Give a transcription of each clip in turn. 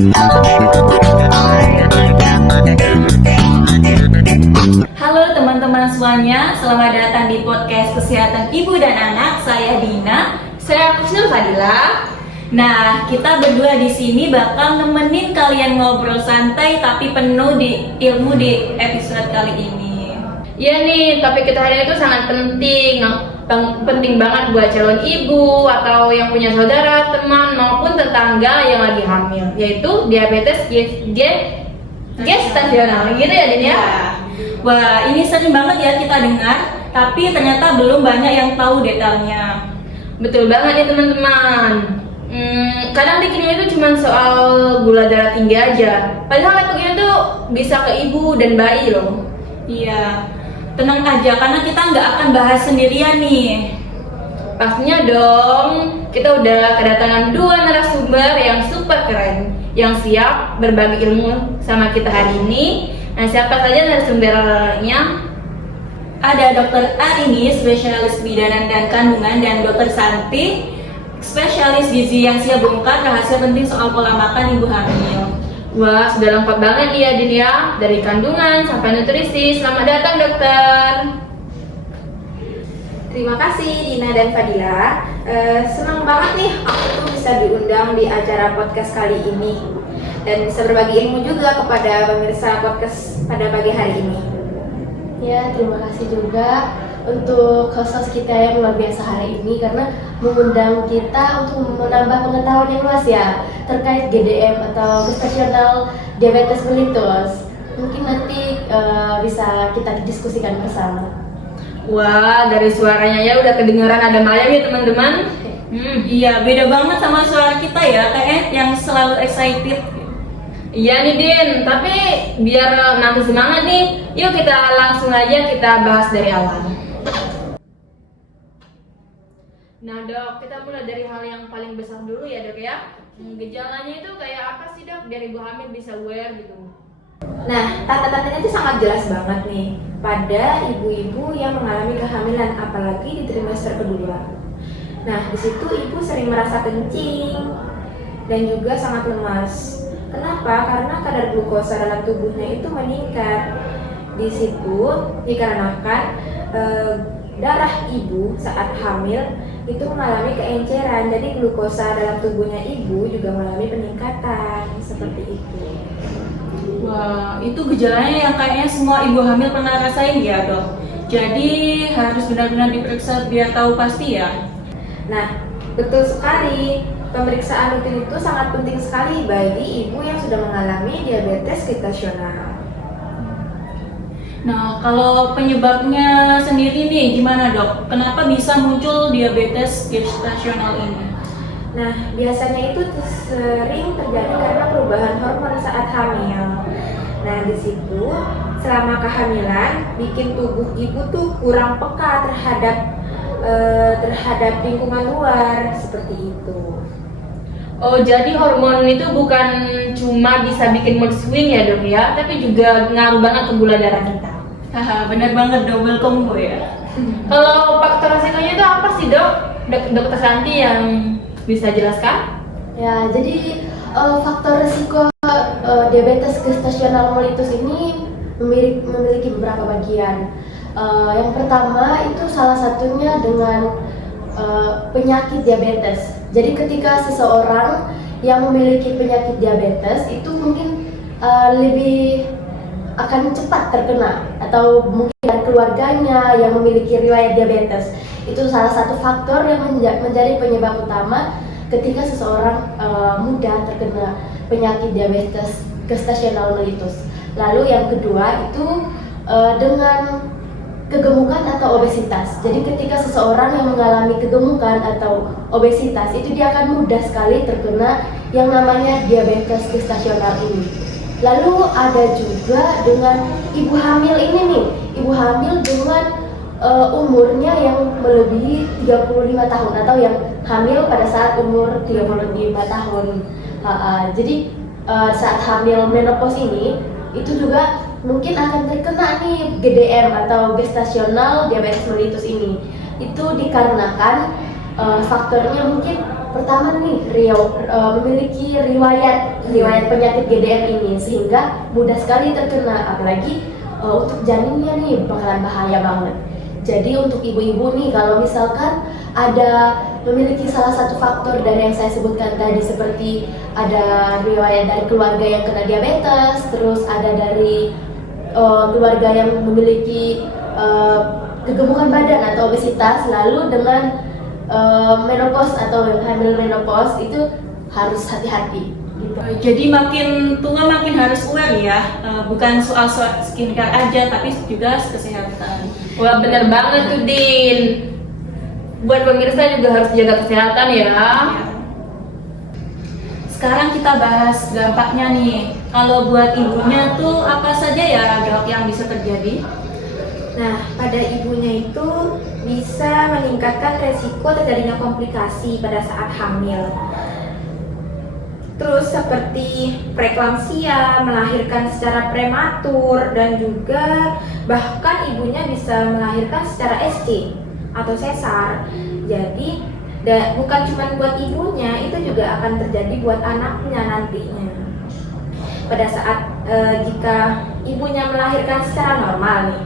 Halo teman-teman semuanya, selamat datang di podcast Kesehatan Ibu dan Anak. Saya Dina, Saya Kusnul Fadila. Nah, kita berdua di sini bakal nemenin kalian ngobrol santai tapi penuh di ilmu di episode kali ini. Iya nih, topik kita hari ini tuh sangat penting. Penting banget buat calon ibu atau yang punya saudara, teman maupun tetangga yang lagi hamil, yaitu diabetes gestasional. Gitu ya, Din ya? Wah, ini sering banget ya kita dengar, tapi ternyata belum banyak yang tahu detailnya. Betul banget nih teman-teman. Kadang dikiranya itu cuma soal gula darah tinggi aja. Padahal efeknya tuh bisa ke ibu dan bayi loh. Iya, tenang aja karena kita nggak akan bahas sendirian nih. Pastinya dong, kita udah kedatangan 2 narasumber yang super keren yang siap berbagi ilmu sama kita hari ini. Nah, siapa saja narasumbernya? Ada Dr. Arini, spesialis bidanan dan kandungan, dan Dr. Santi, spesialis gizi yang siap bongkar rahasia penting soal pola makan ibu hamil. Wah, sudah lengkap banget nih ya Din ya, dari kandungan sampai nutrisi. Selamat datang dokter. Terima kasih Dina dan Fadila. Senang banget nih aku tuh bisa diundang di acara podcast kali ini dan bisa berbagi ilmu juga kepada pemirsa podcast pada pagi hari ini. Ya, terima kasih juga untuk host kita yang luar biasa hari ini karena mengundang kita untuk menambah pengetahuan yang luas ya terkait GDM atau gestational diabetes mellitus. Mungkin nanti bisa kita diskusikan bersama. Wah, dari suaranya ya udah kedengeran ada Maya ya teman-teman. Iya, beda banget sama suara kita ya, kayak yang selalu excited. Iya nih Din, tapi biar nanti semangat nih, yuk kita langsung aja kita bahas dari awal. Nah dok, kita mulai dari hal yang paling besar dulu ya dok ya. Gejalanya itu kayak apa sih dok, biar ibu hamil bisa aware gitu. Nah, tanda-tandanya itu sangat jelas banget nih pada ibu-ibu yang mengalami kehamilan, apalagi di trimester kedua. Nah, di situ ibu sering merasa kencing dan juga sangat lemas. Kenapa? Karena kadar glukosa dalam tubuhnya itu meningkat. Di situ dikarenakan darah ibu saat hamil itu mengalami keenceran. Jadi glukosa dalam tubuhnya ibu juga mengalami peningkatan seperti itu. Wah, itu gejalanya yang kayaknya semua ibu hamil pernah rasain ya dok. Jadi harus benar-benar diperiksa biar tahu pasti ya. Nah, betul sekali. Pemeriksaan rutin itu sangat penting sekali bagi ibu yang sudah mengalami diabetes gestasional. Nah, kalau penyebabnya sendiri nih gimana dok? Kenapa bisa muncul diabetes gestasional ini? Nah, biasanya itu sering terjadi karena perubahan hormon saat hamil. Nah, di situ selama kehamilan bikin tubuh ibu tuh kurang peka terhadap lingkungan luar seperti itu. Oh, jadi hormon itu bukan cuma bisa bikin mood swing ya dok ya, tapi juga ngaruh banget ke gula darah kita. Haha, benar banget, double combo ya. Kalau faktor resikonya itu apa sih dok? Dokter Santi yang bisa jelaskan? Ya, jadi faktor risiko diabetes gestasional mellitus ini memiliki beberapa bagian. Yang pertama itu salah satunya dengan penyakit diabetes. Jadi ketika seseorang yang memiliki penyakit diabetes itu mungkin lebih akan cepat terkena, atau mungkin keluarganya yang memiliki riwayat diabetes. Itu salah satu faktor yang menjadi penyebab utama ketika seseorang muda terkena penyakit diabetes gestasional mellitus. Lalu yang kedua itu dengan kegemukan atau obesitas. Jadi ketika seseorang yang mengalami kegemukan atau obesitas itu dia akan mudah sekali terkena yang namanya diabetes gestasional ini. Lalu ada juga dengan ibu hamil ini nih, ibu hamil dengan umurnya yang melebihi 35 tahun atau yang hamil pada saat umur 35 tahun. Jadi saat hamil menopause ini itu juga mungkin akan terkena nih GDM atau gestational diabetes mellitus ini. Itu dikarenakan faktornya mungkin pertama nih memiliki riwayat penyakit GDM ini sehingga mudah sekali terkena, apalagi untuk janinnya nih bakalan bahaya banget. Jadi untuk ibu-ibu nih kalau misalkan ada memiliki salah satu faktor dari yang saya sebutkan tadi, seperti ada riwayat dari keluarga yang kena diabetes, terus ada dari keluarga yang memiliki kegemukan badan atau obesitas, lalu dengan menopause atau hamil menopause, itu harus hati-hati gitu. Jadi makin tua makin harus aware ya, bukan soal skincare aja tapi juga kesehatan. Wah, bener banget tuh Din. Buat pemirsa juga harus jaga kesehatan ya. Sekarang kita bahas dampaknya nih. Kalau buat ibunya tuh apa saja ya dok yang bisa terjadi? Nah, pada ibunya itu bisa meningkatkan resiko terjadinya komplikasi pada saat hamil. Terus seperti preeklamsia, melahirkan secara prematur, dan juga bahkan ibunya bisa melahirkan secara SC atau sesar. Jadi bukan cuma buat ibunya, itu juga akan terjadi buat anaknya nantinya. Pada saat jika ibunya melahirkan secara normal nih,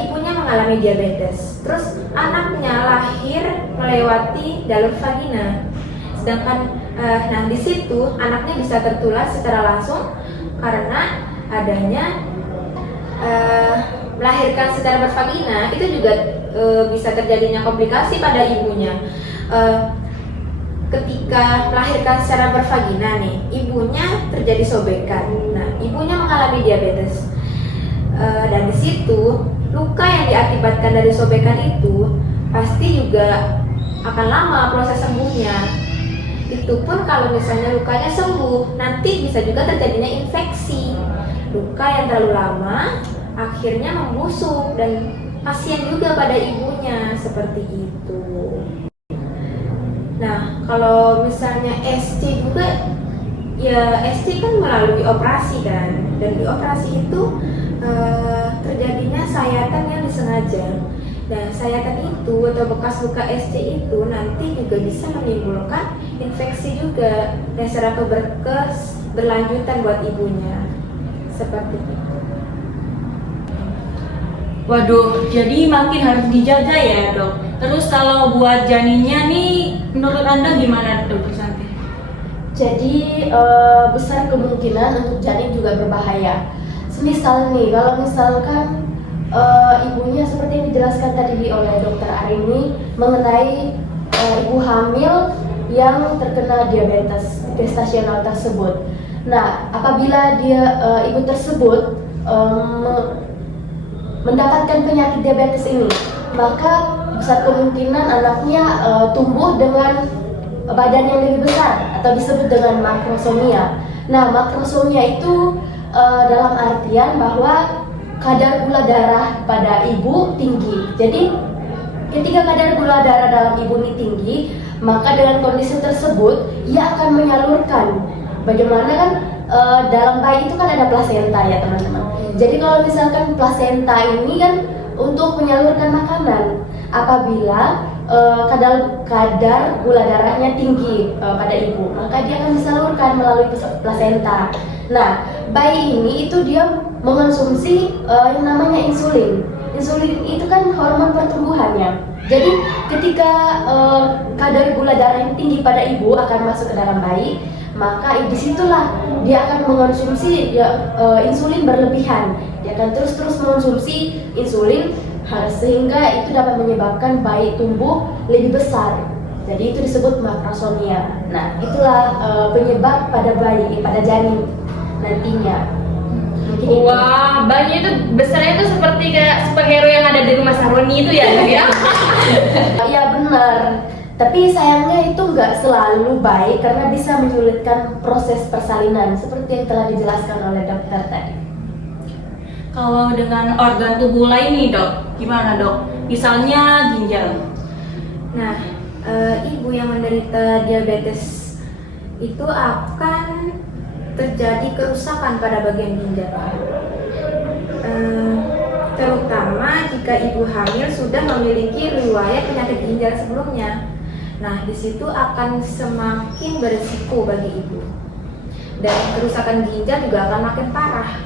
ibunya mengalami diabetes, terus anaknya lahir melewati jalur vagina, sedangkan nah di situ anaknya bisa tertular secara langsung karena adanya melahirkan secara bervagina. Itu juga bisa terjadinya komplikasi pada ibunya. Ketika melahirkan secara bervagina nih, ibunya terjadi sobekan. Nah, ibunya mengalami diabetes. Dan di situ luka yang diakibatkan dari sobekan itu pasti juga akan lama proses sembuhnya. Itu pun kalau misalnya lukanya sembuh, nanti bisa juga terjadinya infeksi. Luka yang terlalu lama akhirnya membusuk dan kasihan juga pada ibunya, seperti itu. Nah, kalau misalnya SC juga, ya SC kan melalui operasi kan, dan di operasi itu terjadinya sayatan yang disengaja. Dan sayatan itu atau bekas luka SC itu nanti juga bisa menimbulkan infeksi juga dan secara berlanjutan buat ibunya, seperti itu. Waduh, jadi makin harus dijaga ya dok. Terus kalau buat janinnya nih, menurut anda gimana dokter Santi? Jadi besar kemungkinan untuk janin juga berbahaya. Semisal nih, kalau misalkan ibunya seperti yang dijelaskan tadi oleh dokter Arini mengenai ibu hamil yang terkena diabetes gestasional tersebut. Nah, apabila ibu tersebut mendapatkan penyakit diabetes ini, maka besar kemungkinan anaknya tumbuh dengan badan yang lebih besar atau disebut dengan makrosomia. Nah, makrosomia itu dalam artian bahwa kadar gula darah pada ibu tinggi. Jadi ketika kadar gula darah dalam ibu ini tinggi, maka dengan kondisi tersebut ia akan menyalurkan. Bagaimana kan dalam bayi itu kan ada plasenta ya teman-teman. Jadi kalau misalkan plasenta ini kan untuk menyalurkan makanan. Apabila kadar gula darahnya tinggi pada ibu, maka dia akan disalurkan melalui plasenta. Nah, bayi ini itu dia mengonsumsi yang namanya insulin. Insulin itu kan hormon pertumbuhannya. Jadi ketika kadar gula darah yang tinggi pada ibu akan masuk ke dalam bayi, maka disitulah dia akan mengonsumsi insulin berlebihan. Dia akan terus mengonsumsi insulin sehingga itu dapat menyebabkan bayi tumbuh lebih besar. Jadi itu disebut makrosomia. Nah, itulah penyebab pada bayi, pada janin nantinya. Mungkin Wah, bayi itu besarnya itu seperti kayak superhero yang ada di rumah Saroni itu ya, ya? Ya benar. Tapi sayangnya itu nggak selalu baik karena bisa menyulitkan proses persalinan seperti yang telah dijelaskan oleh dokter tadi. Kalau dengan organ tubuh lain nih dok, gimana dok? Misalnya ginjal. Nah, ibu yang menderita diabetes itu akan terjadi kerusakan pada bagian ginjal. Terutama jika ibu hamil sudah memiliki riwayat penyakit ginjal sebelumnya. Nah, di situ akan semakin berisiko bagi ibu. Dan kerusakan ginjal juga akan makin parah.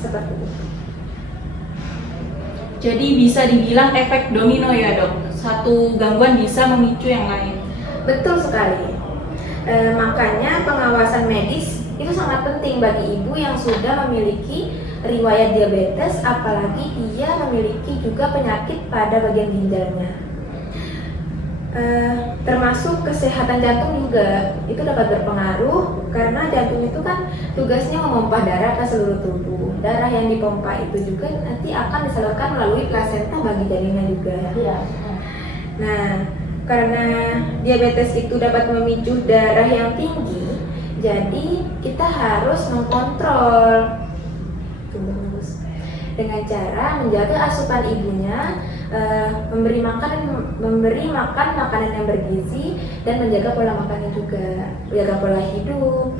Seperti itu. Jadi bisa dibilang efek domino ya dok, satu gangguan bisa memicu yang lain. Betul sekali. Makanya pengawasan medis itu sangat penting bagi ibu yang sudah memiliki riwayat diabetes, apalagi dia memiliki juga penyakit pada bagian ginjalnya. Termasuk kesehatan jantung juga itu dapat berpengaruh karena jantung itu kan tugasnya memompa darah ke seluruh tubuh. Darah yang dipompa itu juga nanti akan disalurkan melalui plasenta bagi janinnya juga. Iya. Nah, karena diabetes itu dapat memicu darah yang tinggi, jadi kita harus mengkontrol dengan cara menjaga asupan ibunya, memberi makan makanan yang bergizi, dan menjaga pola makannya juga, menjaga pola hidup,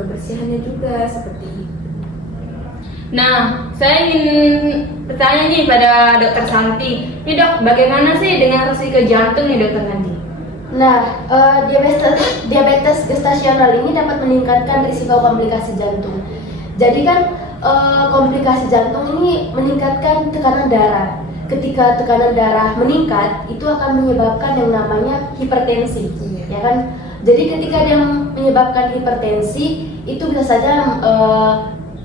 kebersihannya juga seperti itu. Nah, saya ingin bertanya nih pada Dokter Santi. Nih dok, bagaimana sih dengan risiko jantung nih Dokter Santi? Nah, diabetes gestasional ini dapat meningkatkan risiko komplikasi jantung. Jadi kan komplikasi jantung ini meningkatkan tekanan darah. Ketika tekanan darah meningkat, itu akan menyebabkan yang namanya hipertensi, ya kan? Jadi ketika dia menyebabkan hipertensi, itu bisa saja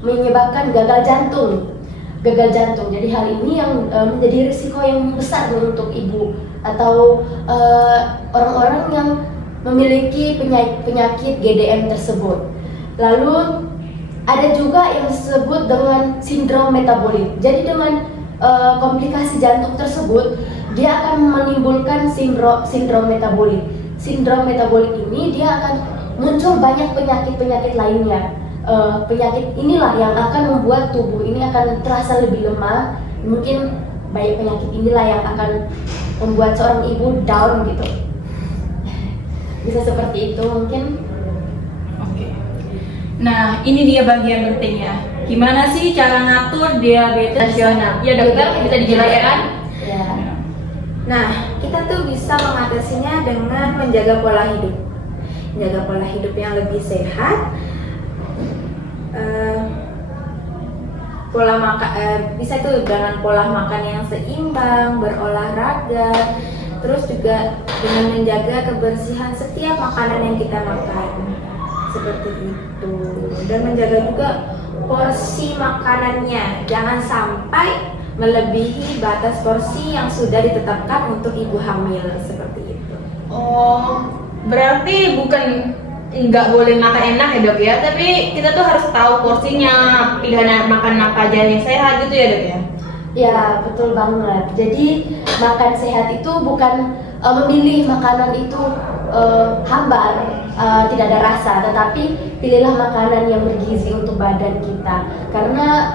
menyebabkan gagal jantung. Jadi hal ini yang menjadi risiko yang besar untuk ibu atau orang-orang yang memiliki penyakit GDM tersebut. Lalu ada juga yang disebut dengan sindrom metabolik. Jadi dengan komplikasi jantung tersebut, dia akan menimbulkan sindrom metabolik. Sindrom metabolik ini dia akan muncul banyak penyakit-penyakit lainnya. Penyakit inilah yang akan membuat tubuh ini akan terasa lebih lemah. Mungkin banyak penyakit inilah yang akan membuat seorang ibu down gitu. Bisa seperti itu mungkin. Oke. Nah, ini dia bagian pentingnya. Gimana sih cara ngatur diabetes Nasional. Ya dokter, bisa dijelaskan? Ya. Nah, kita tuh bisa mengatasinya dengan menjaga pola hidup. Menjaga pola hidup yang lebih sehat. Bisa tuh dengan pola makan yang seimbang, berolahraga, terus juga dengan menjaga kebersihan setiap makanan yang kita makan, seperti itu. Dan menjaga juga porsi makanannya, jangan sampai melebihi batas porsi yang sudah ditetapkan untuk ibu hamil, seperti itu. Oh, berarti bukan nggak boleh makan enak ya dok ya, tapi kita tuh harus tahu porsinya, pilihan makan apa aja yang sehat gitu ya dok ya? Ya, betul banget. Jadi makan sehat itu bukan memilih makanan itu hambar, tidak ada rasa, tetapi pilihlah makanan yang bergizi untuk badan kita. Karena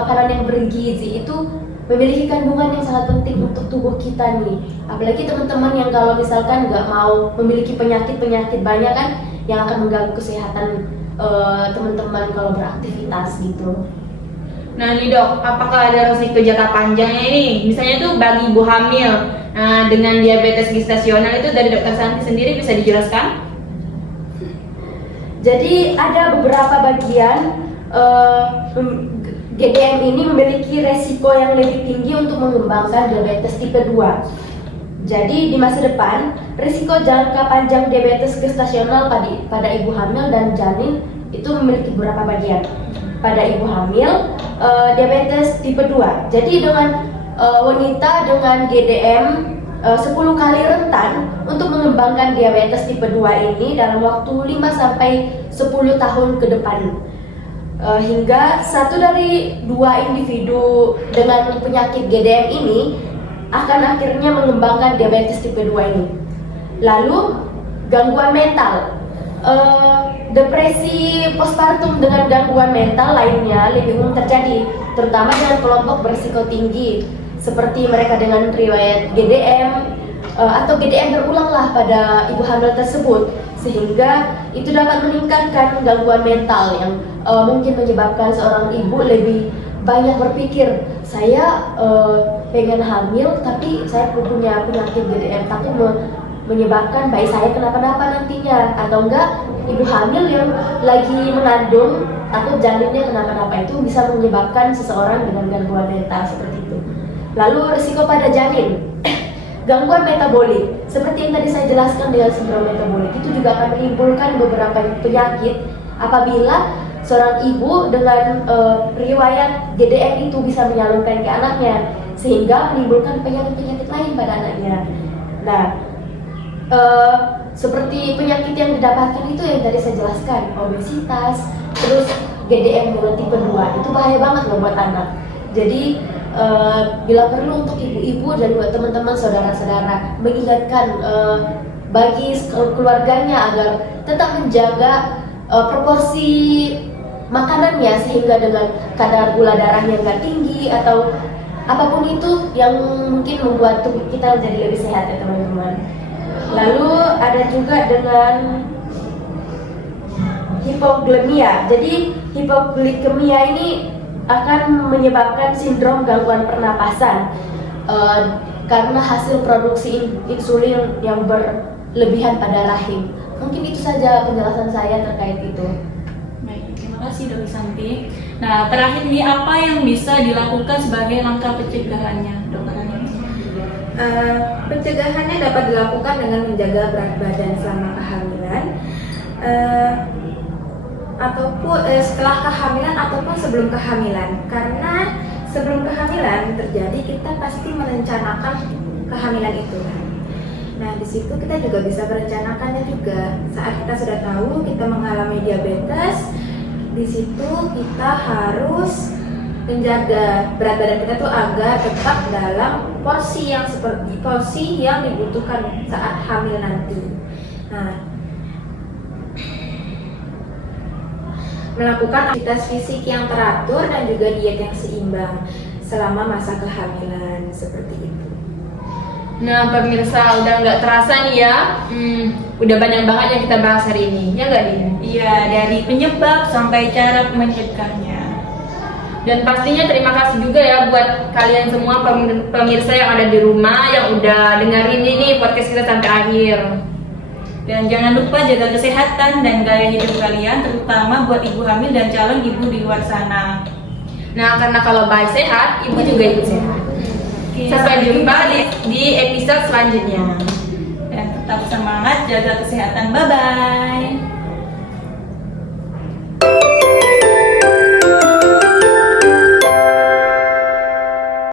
makanan yang bergizi itu memiliki kandungan yang sangat penting untuk tubuh kita nih. Apalagi teman-teman yang kalau misalkan nggak mau memiliki penyakit-penyakit banyak kan, yang akan mengganggu kesehatan teman-teman kalau beraktivitas gitu. Nah nih dok, apakah ada risiko jangka panjangnya ini? Misalnya tuh bagi ibu hamil, nah dengan diabetes gestasional itu dari Dokter Santi sendiri bisa dijelaskan? Jadi ada beberapa bagian GDM ini memiliki resiko yang lebih tinggi untuk mengembangkan diabetes tipe 2. Jadi di masa depan, risiko jangka panjang diabetes gestasional pada ibu hamil dan janin itu memiliki beberapa bagian. Pada ibu hamil, diabetes tipe 2. Jadi dengan wanita dengan GDM 10 kali rentan untuk mengembangkan diabetes tipe 2 ini dalam waktu 5-10 tahun ke depan. Hingga 1 dari 2 individu dengan penyakit GDM ini akan akhirnya mengembangkan diabetes tipe 2 ini. Lalu gangguan mental, depresi postpartum dengan gangguan mental lainnya lebih umum terjadi, terutama dengan kelompok berisiko tinggi seperti mereka dengan riwayat GDM atau GDM berulanglah pada ibu hamil tersebut, sehingga itu dapat meningkatkan gangguan mental yang mungkin menyebabkan seorang ibu lebih banyak berpikir, saya pengen hamil tapi saya punya penyakit GDM, takut menyebabkan bayi saya kenapa-napa nantinya, atau enggak ibu hamil yang lagi mengandung takut janinnya kenapa-napa, itu bisa menyebabkan seseorang dengan gangguan mental seperti itu. Lalu risiko pada janin, gangguan metabolik seperti yang tadi saya jelaskan dengan sindrom metabolik itu juga akan menimbulkan beberapa penyakit apabila seorang ibu dengan riwayat GDM itu bisa menyalurkan ke anaknya, sehingga menimbulkan penyakit-penyakit lain pada anaknya. Nah, seperti penyakit yang didapatkan itu yang tadi saya jelaskan, obesitas, terus GDM tipe 2, itu bahaya banget loh buat anak. Jadi bila perlu untuk ibu-ibu dan buat teman-teman saudara-saudara mengingatkan bagi keluarganya agar tetap menjaga proporsi makanannya, sehingga dengan kadar gula darahnya nggak tinggi atau apapun itu yang mungkin membuat tubuh kita menjadi lebih sehat ya teman-teman. Lalu ada juga dengan hipoglikemia. Jadi hipoglikemia ini akan menyebabkan sindrom gangguan pernapasan karena hasil produksi insulin yang berlebihan pada rahim. Mungkin itu saja penjelasan saya terkait itu. Baik, terima kasih Dr. Santi. Nah, terakhir nih, apa yang bisa dilakukan sebagai langkah pencegahannya, Dr. Ani? Pencegahannya dapat dilakukan dengan menjaga berat badan selama kehamilan, ataupun setelah kehamilan ataupun sebelum kehamilan. Karena sebelum kehamilan terjadi, kita pasti merencanakan kehamilan itu. Nah, di situ kita juga bisa merencanakannya juga. Saat kita sudah tahu kita mengalami diabetes, di situ kita harus menjaga berat badan kita tuh agar tetap dalam porsi yang dibutuhkan saat hamil nanti. Nah, melakukan aktivitas fisik yang teratur dan juga diet yang seimbang selama masa kehamilan, seperti itu. Nah pemirsa, udah nggak terasa nih ya, udah banyak banget yang kita bahas hari ini, ya nggak Din? Iya, dari penyebab sampai cara mencegahnya. Dan pastinya terima kasih juga ya buat kalian semua pemirsa yang ada di rumah yang udah dengerin ini podcast kita sampai akhir. Dan jangan lupa jaga kesehatan dan gaya hidup kalian, terutama buat ibu hamil dan calon ibu di luar sana. Nah karena kalau bayi sehat, ibu juga ikut sehat. Oke, Sampai jumpa di episode selanjutnya. dan tetap semangat jaga kesehatan. Bye bye.